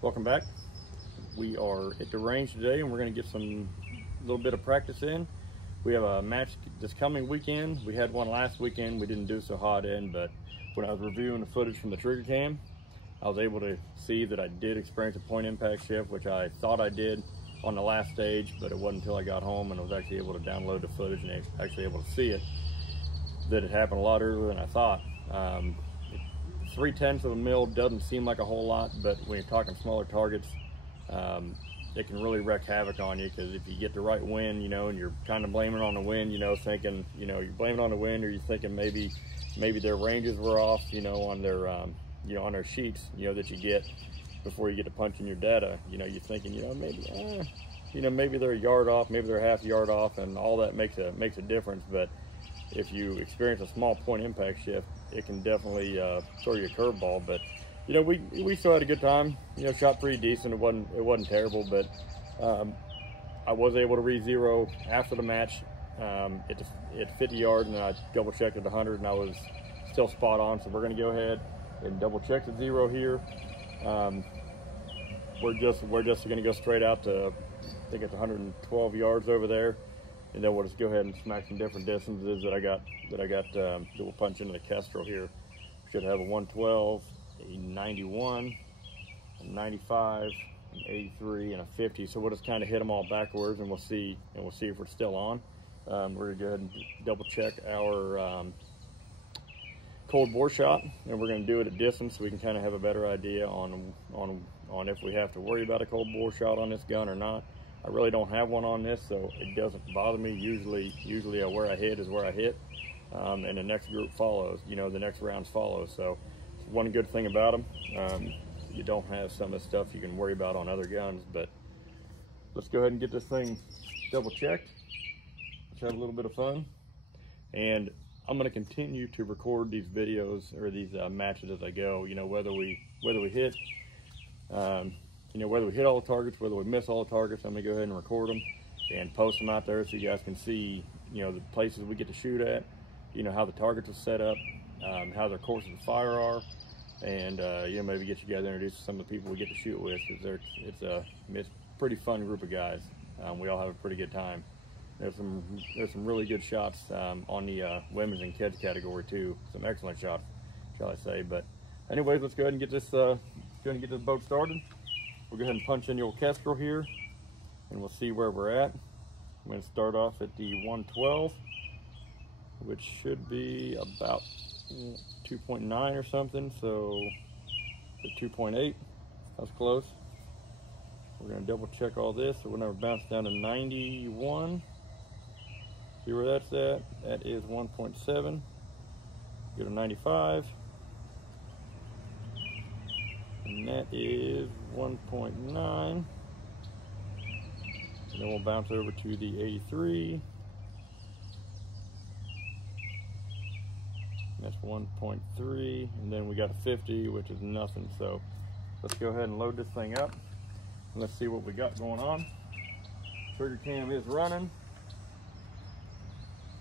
Welcome back. We are at the range today and we're going to get some little bit of practice in. We have a match this coming weekend. We had one last weekend. We didn't do so hot in, but when I was reviewing the footage from the trigger cam, I was able to see that I did experience a point impact shift, which I thought I did on the last stage, but it wasn't until I got home and I was actually able to download the footage and actually able to see it that it happened a lot earlier than I thought. 3/10 of a mil doesn't seem like a whole lot, but when you're talking smaller targets, it can really wreak havoc on you, because if you get the right wind, and you're kind of blaming on the wind, thinking, you're blaming on the wind, or you're thinking maybe their ranges were off, on their, on their sheets, that you get before you get to punch in your data, you're thinking, maybe they're a yard off, maybe they're half a yard off, and all that makes a difference. But if you experience a small point impact shift, it can definitely throw you a curveball. But we still had a good time. Shot pretty decent. It wasn't terrible, but I was able to read zero after the match at 50 yards, and I double checked at 100, and I was still spot on. So we're going to go ahead and double check the zero here. We're just going to go straight out to, I think it's 112 yards over there. And then we'll just go ahead and smack some different distances that I got that will punch into the Kestrel here. Should have a 112, a 91, a 95, an 83, and a 50. So we'll just kind of hit them all backwards, and we'll see if we're still on. We're gonna go ahead and double check our cold bore shot, and we're gonna do it at distance so we can kind of have a better idea on if we have to worry about a cold bore shot on this gun or not. I really don't have one on this, so it doesn't bother me. Usually where I hit is where I hit, and the next group follows. The next rounds follow. So one good thing about them, you don't have some of the stuff you can worry about on other guns. But let's go ahead and get this thing double checked. Let's have a little bit of fun, and I'm going to continue to record these videos or these matches as I go. Whether we hit. Whether we hit all the targets, whether we miss all the targets, I'm gonna go ahead and record them and post them out there so you guys can see, the places we get to shoot at, how the targets are set up, how their courses of fire are, and maybe get you guys introduced to some of the people we get to shoot with, because it's a pretty fun group of guys. We all have a pretty good time. There's some really good shots on the women's and kids category too. Some excellent shots, shall I say. But anyways, let's go ahead and get this boat started. We'll go ahead and punch in the old Kestrel here, and we'll see where we're at. I'm going to start off at the 112, which should be about 2.9 or something, so the 2.8, that's close. We're going to double check all this, so we'll never bounce down to 91. See where that's at? That is 1.7. Go to 95. And that is 1.9. And then we'll bounce over to the 83. And that's 1.3. And then we got a 50, which is nothing. So let's go ahead and load this thing up. And let's see what we got going on. Trigger cam is running.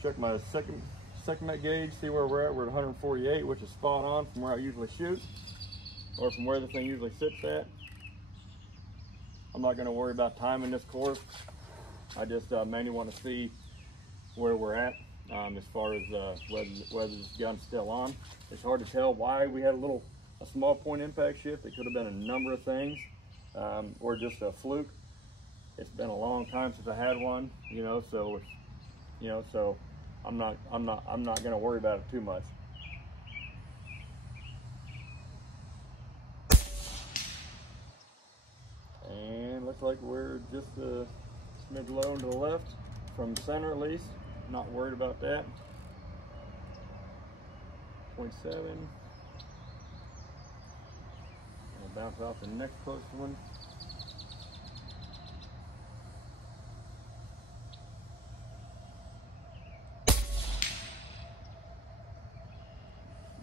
Check my second net gauge, see where we're at. We're at 148, which is spot on from where I usually shoot, or from where the thing usually sits at. I'm not going to worry about timing this course. I just mainly want to see where we're at as far as whether this gun's still on. It's hard to tell why we had a small point impact shift. It could have been a number of things, or just a fluke. It's been a long time since I had one, so I'm not going to worry about it too much. And looks like we're just a smidge low to the left from center, at least. Not worried about that. 0.7. I'll bounce off the next closest one.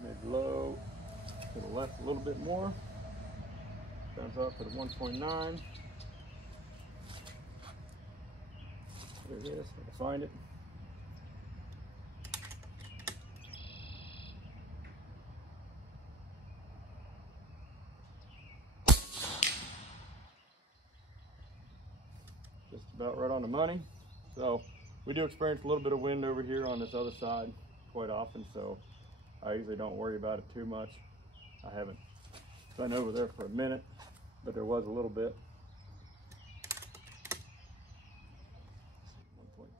Smidge low to the left a little bit more. Bounce off to the 1.9. There it is. I'll find it. about right on the money. So we do experience a little bit of wind over here on this other side quite often, so I usually don't worry about it too much. I haven't been over there for a minute, but there was a little bit.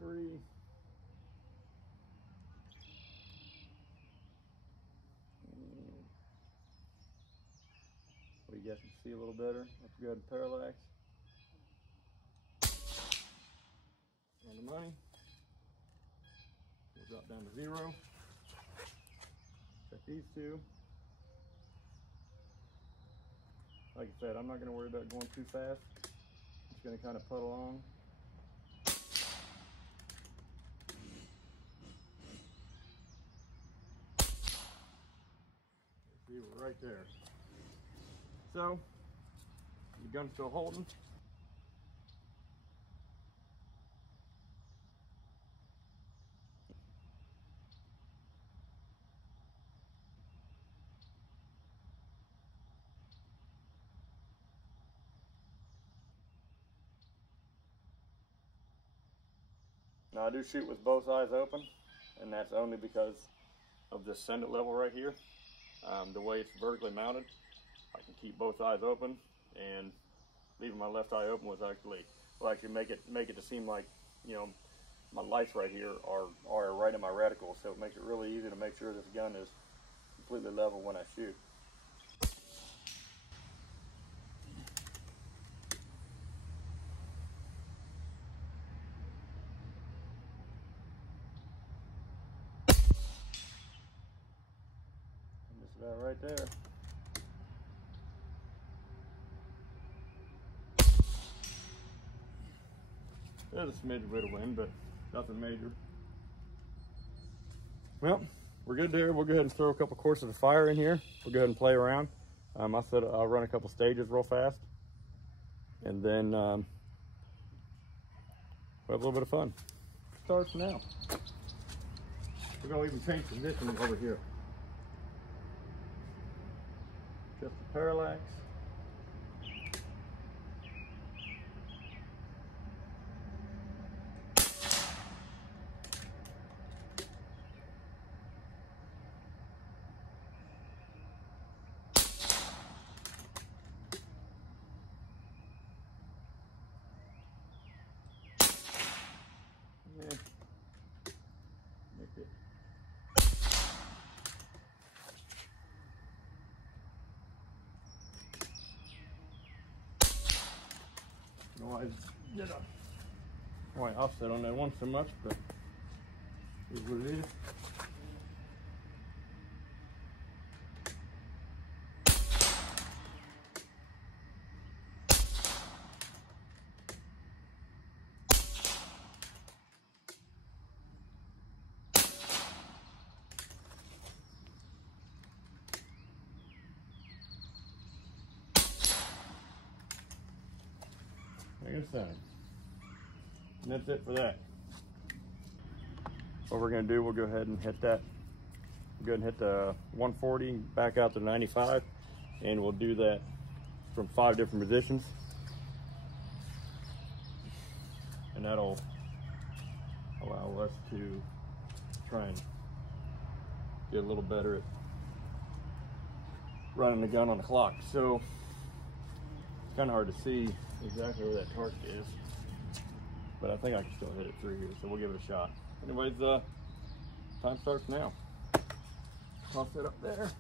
1.3. So you guys can see a little better. Let's go ahead and parallax. On the money. We'll drop down to 0. Check these two. Like I said, I'm not going to worry about going too fast. I'm just going to kind of putt along. See, we're right there. So, the gun's still holding. Now I do shoot with both eyes open, and that's only because of this send it level right here. The way it's vertically mounted, I can keep both eyes open, and leaving my left eye open will actually make it to seem like, you know, my lights right here are right in my reticle, so it makes it really easy to make sure this gun is completely level when I shoot. And just about right there. There's a smidge bit of wind, but nothing major. Well, we're good there. We'll go ahead and throw a couple courses of fire in here. We'll go ahead and play around. I said I'll run a couple stages real fast, and then we'll have a little bit of fun. Starts now. We're gonna even change position over here. Just the parallax. Yeah. Make it. No, I did a right offset on that one so much, but it is what it is. Like I said, and that's it for that. What we're going to do, we'll go ahead and hit that. Go ahead and hit the 140, back out to 95, and we'll do that from 5 different positions. And that'll allow us to try and get a little better at running the gun on the clock. So it's kind of hard to see exactly where that target is, but I think I can still hit it through here, so we'll give it a shot. Anyways, time starts now. Toss it up there.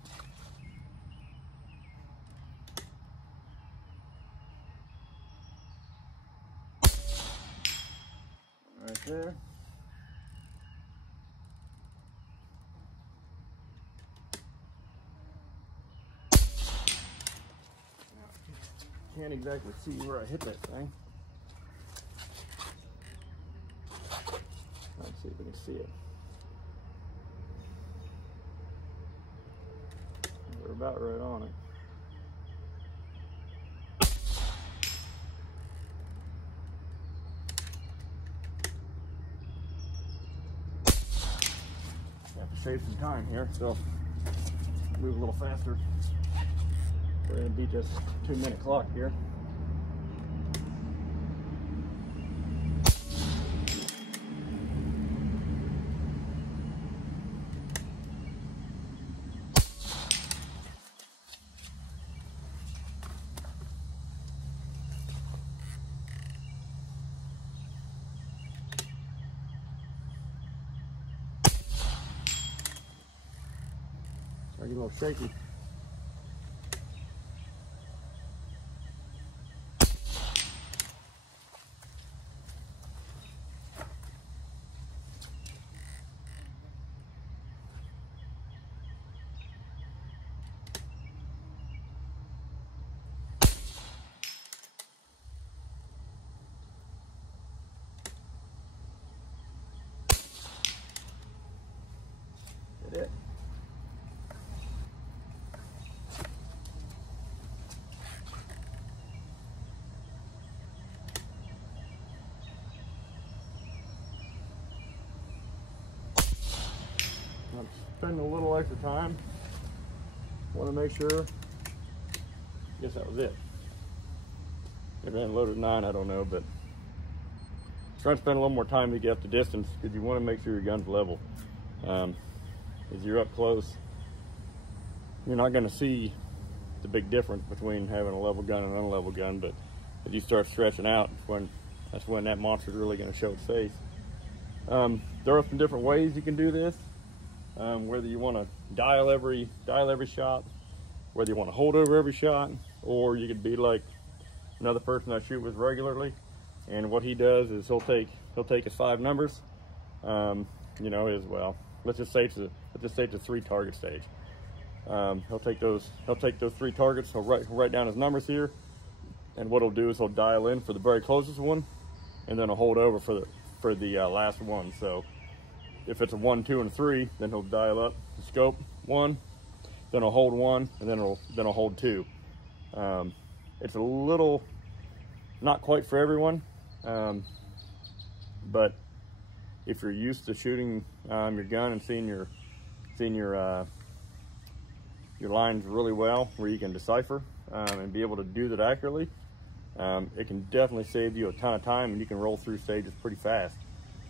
Right there. Can't exactly see where I hit that thing. Let's see if we can see it. We're about right on it. Have to save some time here, so move a little faster. We're gonna beat this 2-minute clock here. a little shaky. Get it? I'm spending a little extra time. Want to make sure. Guess that was it. It ran loaded 9, I don't know, but try to spend a little more time to get up the distance because you want to make sure your gun's level. As you're up close, you're not going to see the big difference between having a level gun and an unlevel gun, but as you start stretching out, that's when that monster's really going to show its face. There are some different ways you can do this. Whether you want to dial every shot, whether you want to hold over every shot, or you could be like another person I shoot with regularly, and what he does is he'll take his 5 numbers, you know, as well. Let's just say it's a 3 target stage. He'll take those 3 targets. He'll write down his numbers here, and what he'll do is he'll dial in for the very closest one, and then he'll hold over for the last one. So if it's a 1, 2, and 3, then he'll dial up the scope 1, then he'll hold 1, and then he'll hold 2. It's a little not quite for everyone, but if you're used to shooting your gun and seeing your lines really well, where you can decipher and be able to do that accurately, it can definitely save you a ton of time, and you can roll through stages pretty fast.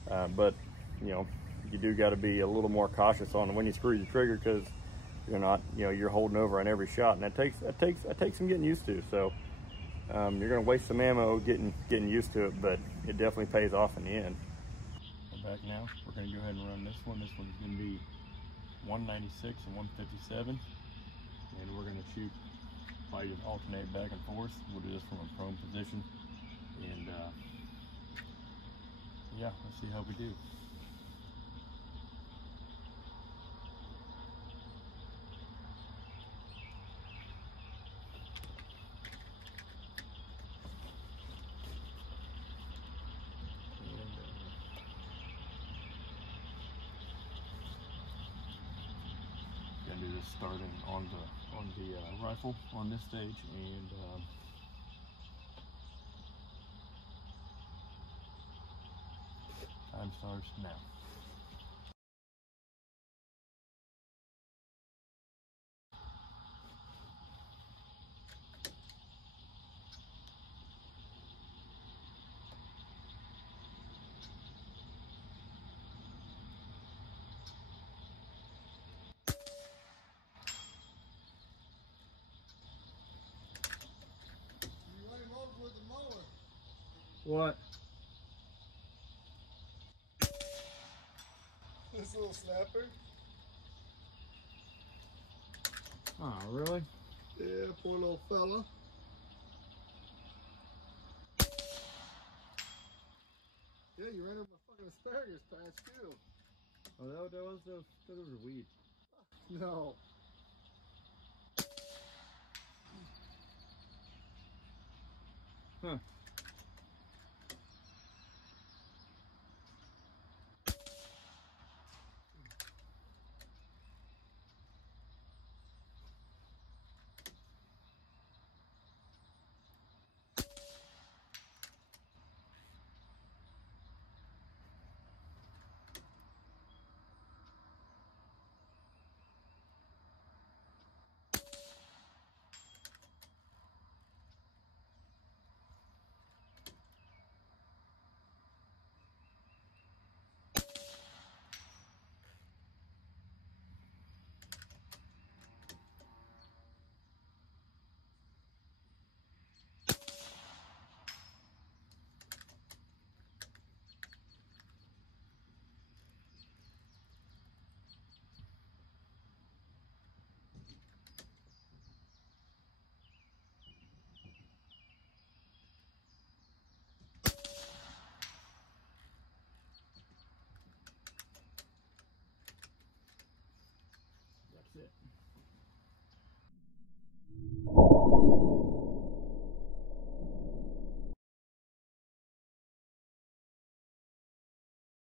But you know, you do got to be a little more cautious on when you screw the trigger, because you're not, you know, you're holding over on every shot, and that takes some getting used to. So you're going to waste some ammo getting used to it, but it definitely pays off in the end. We're back now. We're going to go ahead and run this one. This one's going to be 196 and 157, and we're going to shoot, probably just alternate back and forth. We'll do this from a prone position, and yeah, let's see how we do. Gonna do this starting on the rifle on this stage, and time starts now. What? This little snapper? Oh, really? Yeah, poor little fella. Yeah, you ran over my fucking asparagus patch too. Oh, that was a weed. No. Huh.